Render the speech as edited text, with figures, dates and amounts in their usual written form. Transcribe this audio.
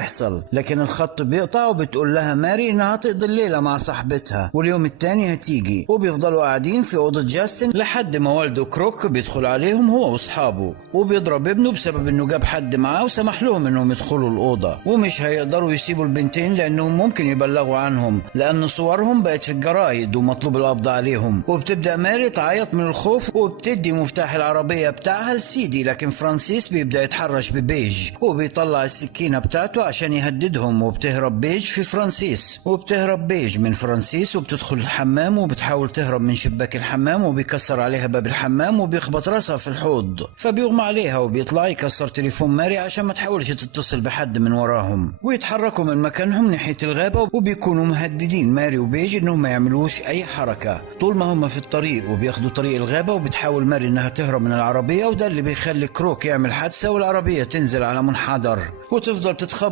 تحصل، لكن الخط بيقطع وبتقول لها ماري انها هتقضي الليلة مع صاحبتها واليوم التاني هتيجي، وبيفضلوا قاعدين في اوضة جاستن لحد ما والده كروك بيدخل عليهم هو واصحابه وبيضرب ابنه بسبب انه جاب حد معاه وسمح لهم انهم يدخلوا الأوضة، ومش هيقدروا يسيبوا البنتين لانهم ممكن يبلغوا عنهم لان صورهم بقت في الجرايد ومطلوب القبض عليهم. وبتبدأ ماري تعيط من الخوف وبتدي مفتاح العربية بتاعها لسيدي، لكن فرانسيس بيبدأ يتحرش ببيج وبيطلع السكينة بتاعته عشان يهددهم، وبتهرب بيج في فرانسيس وبتهرب بيج من فرانسيس وبتدخل الحمام وبتحاول تهرب من شباك الحمام وبيكسر عليها باب الحمام وبيخبط راسها في الحوض فبيغمى عليها وبيطلع يكسر تليفون ماري عشان ما تحاولش تتصل بحد من وراهم، ويتحركوا من مكانهم ناحية الغابة وبيكونوا مهددين ماري وبيج انهم ما يعملوش اي حركة طول ما هم في الطريق، وبياخدوا طريق الغابة وبتحاول ماري انها تهرب من العربية، وده اللي بيخلي كروك يعمل حادثة والعربية تنزل على منحدر وتفضل تتخبط